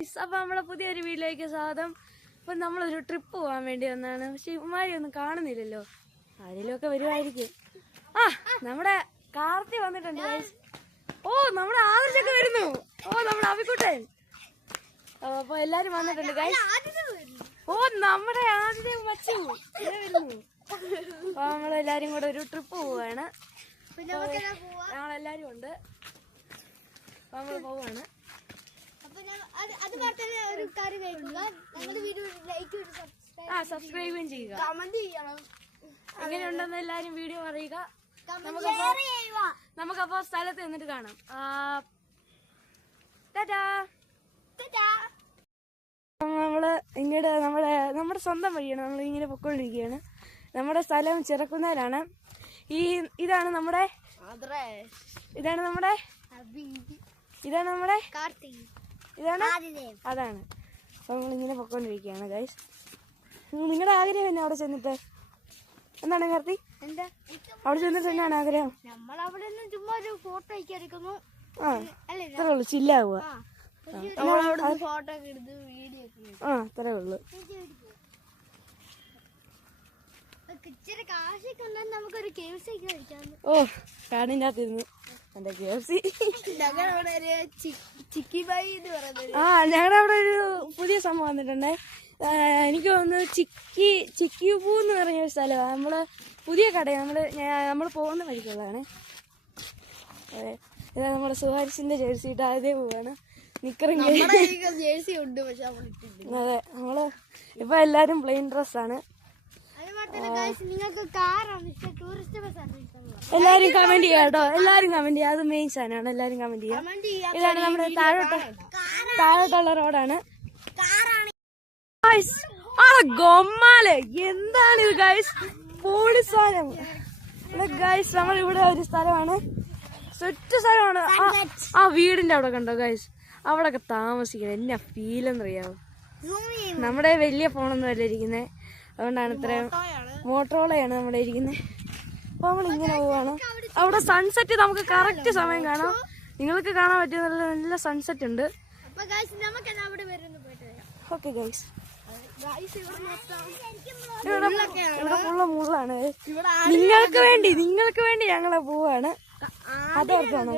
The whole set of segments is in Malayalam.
അപ്പൊ നമ്മളെ പുതിയൊരു വീട്ടിലേക്ക് സ്വാഗതം. അപ്പൊ നമ്മളൊരു ട്രിപ്പ് പോകാൻ വേണ്ടി വന്നാണ്. പക്ഷെ ഇവന്മാരെ ഒന്നും കാണുന്നില്ലല്ലോ. ആരെങ്കിലും ഒക്കെ വരുമായിരിക്കും. ആ നമ്മുടെ കാർത്തി വന്നിട്ടുണ്ട്. ഓ നമ്മുടെ ആദർശൊക്കെ വരുന്നു. ഓ നമ്മുടെ അവിക്കുട്ടൻ. അപ്പൊ എല്ലാരും വന്നിട്ടുണ്ട് ഗൈസ്. ഓ നമ്മുടെ ആദ്യത്തെ മച്ചു വരുന്നു. അപ്പൊ നമ്മളെല്ലാരും കൂടെ ഒരു ട്രിപ്പ് പോവാണ്. ഞങ്ങളെല്ലാരും ഉണ്ട്. അപ്പൊ നമ്മള് പോവാണ്. സബ്സ്ക്രൈബും ചെയ്യുക, കമന്റ് ചെയ്യണം. എങ്ങനെയുണ്ടെന്ന് എല്ലാരും വീഡിയോ അറിയുക. നമുക്കപ്പോ സ്ഥലത്ത് നിന്നിട്ട് കാണാം. നമ്മള് ഇങ്ങോട്ട് നമ്മുടെ സ്വന്തം വഴിയാണ്. നമ്മൾ ഇങ്ങനെ പൊക്കോണ്ടിരിക്കുകയാണ്. നമ്മുടെ സ്ഥലം ചിറക്കുന്നതിലാണ്. ഇതാണ് നമ്മുടെ അതാണ്. അപ്പൊ നമ്മളിങ്ങനെ പൊക്കോണ്ടിരിക്കുകയാണ് ഗൈസ്. നിങ്ങളുടെ ആഗ്രഹം തന്നെ അവിടെ ചെന്നിട്ട് എന്താണ് കാർത്തി? അവിടെ ചെന്നിട്ട് എന്നാണ് ആഗ്രഹം? ചുമ്മാ ഒരു ഫോട്ടോ എടുക്കുന്നു. അത്രേ ഉള്ളു, ചില്ലാവുക. ഫോട്ടോ എടുത്ത് വീഡിയോ അത്രേ ഉള്ളു. ഓ കാടിൻ്റെ അകത്തിരുന്നു എന്റെ KFC. ഞങ്ങളുടെ അവിടെ ഒരു പുതിയ സംഭവം വന്നിട്ടുണ്ടേ. എനിക്ക് തോന്നുന്നു ചിക്കിപ്പൂ എന്ന് പറഞ്ഞൊരു സ്ഥലമാണ്. നമ്മള് പുതിയ കടയാണ്. നമ്മൾ പോകുന്ന വഴിക്കുള്ളതാണ്. അതെ, ഇതാ നമ്മുടെ സുഹാരിസിന്റെ ജേഴ്സി ഇട്ട് ആദ്യമേ പോവാണ്. ജേഴ്സി ഉണ്ട്. അതെ, നമ്മള് ഇപ്പൊ എല്ലാരും പ്ലെയിൻ ഡ്രസ്സാണ്. എല്ലാരും കമന്റ് ചെയ്യാം കേട്ടോ. എല്ലാരും കമന്റ് ചെയ്യാം. അത് മെയിൻ സാധനമാണ്. എല്ലാരും കമന്റ് ചെയ്യാം. ഇതാണ് നമ്മുടെ താഴോട്ടുള്ള റോഡാണ്. ഗൊമ്മാല് എന്താണിത് ഗൈസ്? പൊളി സ്ഥലം ഗൈസ്. നമ്മളിവിടെ ഒരു സ്ഥലമാണ്, സെറ്റ് സ്ഥലമാണ്. ആ വീടിന്റെ അവിടെ കണ്ടോ ഗൈസ്? അവിടെയൊക്കെ താമസിക്കുന്നത് എന്നാ ഫീലെന്നറിയാവോ? നമ്മുടെ വലിയ ഫോണൊന്നും അല്ല ഇരിക്കുന്നത്. അതുകൊണ്ടാണ് ഇത്രയും മോട്ടോറോളയാണ് നമ്മുടെ ഇരിക്കുന്നത്. അപ്പൊ നമ്മളിങ്ങനെ പോവാണ്. അവിടെ സൺസെറ്റ് നമുക്ക് കറക്റ്റ് സമയം കാണാം. നിങ്ങൾക്ക് കാണാൻ പറ്റിയ നല്ല സൺസെറ്റ് ഉണ്ട്. ഓക്കെ ഗൈസ്, ഇവിടെ ഫുള്ള് മുള്ളാണ്. നിങ്ങൾക്ക് വേണ്ടി ഞങ്ങളെ പോവാണ്. അതോർത്താണോ?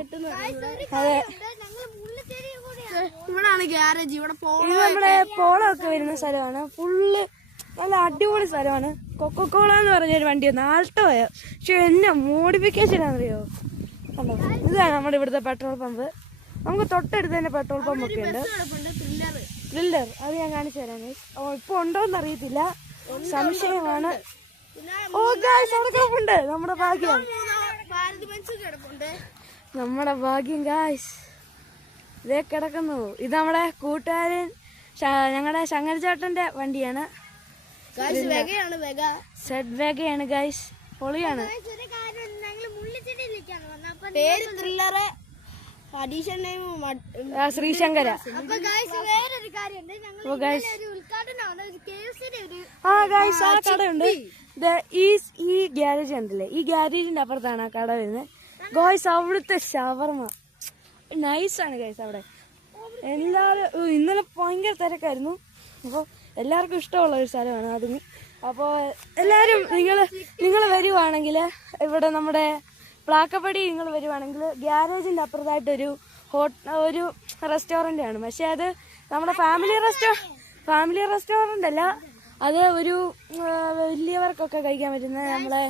അതെ, ഇവിടാണ് ഗ്യാരേജ്. ഇവിടെ ഇത് നമ്മുടെ പോളമൊക്കെ വരുന്ന സ്ഥലമാണ്. ഫുള്ള് നല്ല അടിപൊളി സ്ഥലമാണ്. കൊക്കോകോള എന്ന് പറഞ്ഞൊരു വണ്ടി വന്നു, ആൾട്ടോയാ. പക്ഷെ എന്നാ മോഡിഫിക്കേഷൻ ആണെന്നറിയോ? കണ്ടോ, ഇതാണ് നമ്മുടെ ഇവിടുത്തെ പെട്രോൾ പമ്പ്. നമുക്ക് തൊട്ടടുത്ത് തന്നെ പെട്രോൾ പമ്പ് ഒക്കെ ഉണ്ട്. ത്രില്ലർ അത് ഞാൻ കാണിച്ചു തരാം. ഇപ്പൊ ഉണ്ടോന്ന് അറിയത്തില്ല, സംശയമാണ്. ഓ ഗായ്സ്, അവിടെ നമ്മുടെ ഭാഗ്യം, നമ്മുടെ ഭാഗ്യം ഗായ്സ്. ഇതേ കിടക്കുന്നു. ഇത് നമ്മുടെ കൂട്ടുകാരൻ ഞങ്ങളുടെ ശങ്കരചേട്ടന്റെ വണ്ടിയാണ്. സെഡ് വേഗയാണ് ഗൈസ്, പൊളിയാണ്. ശ്രീശങ്കര. ആ കടയുണ്ട്. ഈ ഗ്യാരേജ് ഉണ്ടല്ലേ, ഈ ഗ്യാരേജിന്റെ അപ്പുറത്താണ് ആ കട വരുന്നത് ഗോയ്സ്. അവിടുത്തെ ഷവർമ നൈസാണ് ഗൈസ്. അവിടെ എല്ലാവരും ഇന്നലെ ഭയങ്കര തിരക്കായിരുന്നു. അപ്പോൾ എല്ലാവർക്കും ഇഷ്ടമുള്ള ഒരു സ്ഥലമാണ് അതിന്. അപ്പോൾ എല്ലാവരും നിങ്ങൾ വരുവാണെങ്കിൽ ഇവിടെ നമ്മുടെ പ്ലാക്കപ്പടി നിങ്ങൾ വരുവാണെങ്കിൽ ഗ്യാരേജിൻ്റെ അപ്പുറത്തായിട്ടൊരു ഒരു റെസ്റ്റോറൻ്റ് ആണ്. പക്ഷേ അത് നമ്മുടെ ഫാമിലി റെസ്റ്റോറൻ്റ് അല്ല. അത് ഒരു വലിയവർക്കൊക്കെ കഴിക്കാൻ പറ്റുന്ന നമ്മളെ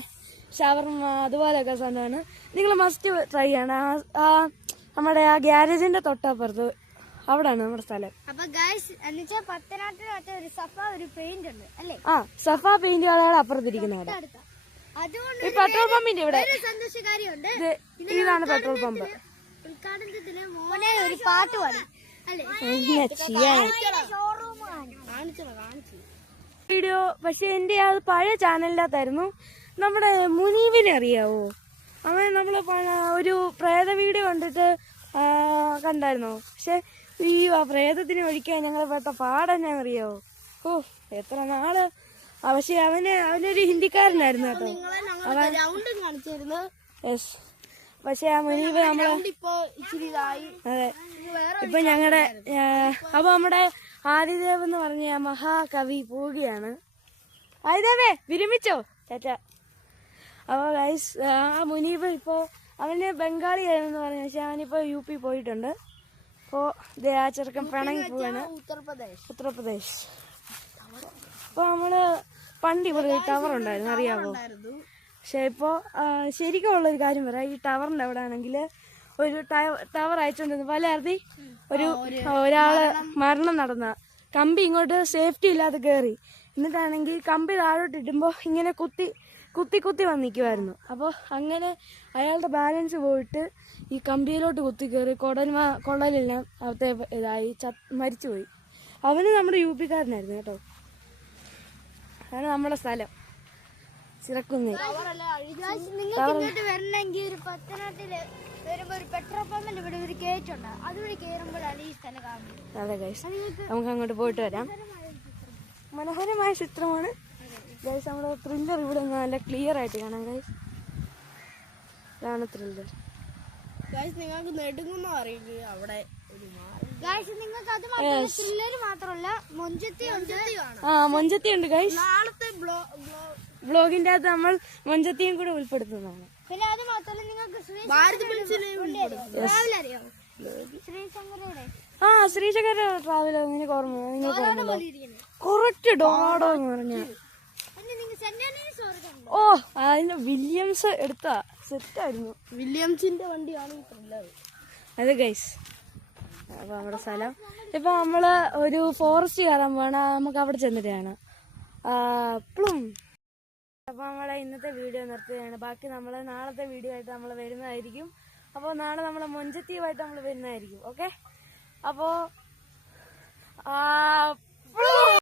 ഷവർമ അതുപോലെയൊക്കെ സാധനമാണ്. നിങ്ങൾ മസ്റ്റ് ട്രൈ ചെയ്യണം. നമ്മുടെ ആ ഗ്യാരേജിൻ്റെ തൊട്ടപ്പുറത്ത് അവിടാണ് നമ്മുടെ സ്ഥലം. സഫ പെയിന്റ് കടയുടെ അപ്പുറത്തിരിക്കുന്ന കട. ഈ പെട്രോൾ പമ്പിന്റെ ഇവിടെ ഇതാണ് പെട്രോൾ പമ്പ്. വീഡിയോ പക്ഷെ എന്റെ അത് പഴയ ചാനലിനകത്തായിരുന്നു. നമ്മുടെ മുനീബിനെ അറിയാവോ? അങ്ങനെ നമ്മള് ഒരു പ്രേത വീഡിയോ കണ്ടിട്ട് കണ്ടായിരുന്നോ? പക്ഷെ ഈ പ്രേതത്തിന് ഒഴിക്കാൻ ഞങ്ങൾ പെട്ട പാടെന്നറിയാവോ? ഓ എത്ര നാള്. പക്ഷെ അവനൊരു ഹിന്ദിക്കാരനായിരുന്നു കേട്ടോ. യെസ്, പക്ഷെ ആ മുനീബ് നമ്മള് ഇപ്പൊ ഇച്ചിരി ഇതായി. അതെ വേറെ ഇപ്പൊ ഞങ്ങളുടെ അപ്പൊ നമ്മുടെ ആദിദേവ് എന്ന് പറഞ്ഞ ആ മഹാകവി പോവുകയാണ്. ആദിദേവേ വിരമിച്ചോ ചാച്ച. അപ്പൊ ഗൈസ് ആ മുനീബ് ഇപ്പോ അവന് ബംഗാളിയായിരുന്നു പറഞ്ഞു, പക്ഷെ അവനിപ്പോ UP പോയിട്ടുണ്ട്. അപ്പോ ആ ചെറുക്കൻ പിണങ്ങി പോവാണ്. ഉത്തർപ്രദേശ്. അപ്പൊ നമ്മള് പണ്ട് ഇവിടെ ഒരു ടവർ ഉണ്ടായിരുന്നു, അറിയാവോ? പക്ഷെ ഇപ്പോ ശരിക്കും ഉള്ളൊരു കാര്യം പറയാം, ഈ ടവറിന്റെ അവിടെ ആണെങ്കിൽ ഒരു ടവർ അയച്ചോണ്ടിരുന്നു പലർത്തി ഒരാള് മരണം നടന്ന കമ്പി ഇങ്ങോട്ട് സേഫ്റ്റി ഇല്ലാതെ കയറി, എന്നിട്ടാണെങ്കിൽ കമ്പി താഴോട്ട് ഇടുമ്പോ ഇങ്ങനെ കുത്തി കുത്തി കുത്തി വന്നിക്കുമായിരുന്നു. അപ്പോൾ അങ്ങനെ അയാളുടെ ബാലൻസ് പോയിട്ട് ഈ കമ്പിയിലോട്ട് കുത്തി കയറി കൊള്ളലെല്ലാം അവിടുത്തെ ഇതായി മരിച്ചുപോയി. അവന് നമ്മുടെ UP കാരനായിരുന്നു കേട്ടോ. അതാണ് നമ്മുടെ സ്ഥലം ചിറക്കുന്നേ. നിങ്ങൾക്ക് വരണമെങ്കിൽ ഒരു പത്തനാട്ടില് വരുമ്പോ ഒരു പെട്രോൾ പമ്പിൽ ഇവിടെ ഒരു ഗേറ്റ് ഉണ്ട്, അതുവഴി കയറുമ്പോഴാണ് ഈ സ്ഥലം കാണുന്നത്. അതെ ഗൈസ്, നമുക്ക് അങ്ങോട്ട് പോയിട്ട് വരാം. മനോഹരമായ ചിത്രമാണ് ഗൈസ്. നമ്മുടെ ത്രില്ലർ ഇവിടെ നല്ല ക്ലിയർ ആയിട്ട് കാണാം ഗൈസ്. ഇതാണ് ത്രില്ലർ. നിങ്ങൾക്ക് നെടുങ്ങുന്ന അറിയില്ല അവിടെ. നിങ്ങൾക്ക് അത് മാത്രമല്ല, ത്രില്ലർ മാത്രമല്ല മൊഞ്ചത്തി ഉണ്ട്. മൊഞ്ചത്തി ഉണ്ട് ഗൈസ്. നാളത്തെ വ്ലോഗിന്റെ അകത്ത് നമ്മൾ മൊഞ്ചത്തിയും കൂടെ ഉൾപ്പെടുത്തുന്നതാണ്. പിന്നെ അത് മാത്രമല്ല നിങ്ങൾക്ക് അറിയാമോ ശ്രീശങ്കരയുടെ ശ്രീശങ്കര ട്രാവൽ നിനക്ക് ഓർമ്മ കൊറച്ച് ഡോഡോ എന്ന് പറഞ്ഞ ഓ അതിന്റെ വില്യംസ് എടുത്താ സെറ്റായിരുന്നു. വില്യംസിന്റെ വണ്ടിയാണ് ഈ ത്രില്ലർ. അതെ ഗൈസ്. അപ്പൊ നമ്മുടെ സ്ഥലം ഇപ്പൊ നമ്മള് ഒരു ഫോറസ്റ്റ് കയറാൻ പോവാണ്, നമുക്ക് അവിടെ ചെന്നിട്ടാണ് പ്ലും. അപ്പൊ നമ്മളെ ഇന്നത്തെ വീഡിയോ നിർത്തുകയാണ്. ബാക്കി നമ്മള് നാളത്തെ വീഡിയോ ആയിട്ട് നമ്മൾ വരുന്നതായിരിക്കും. അപ്പോൾ നാളെ നമ്മളെ മൊഞ്ചത്തിയുമായിട്ട് നമ്മൾ വരുന്നതായിരിക്കും. ഓക്കെ, അപ്പോൾ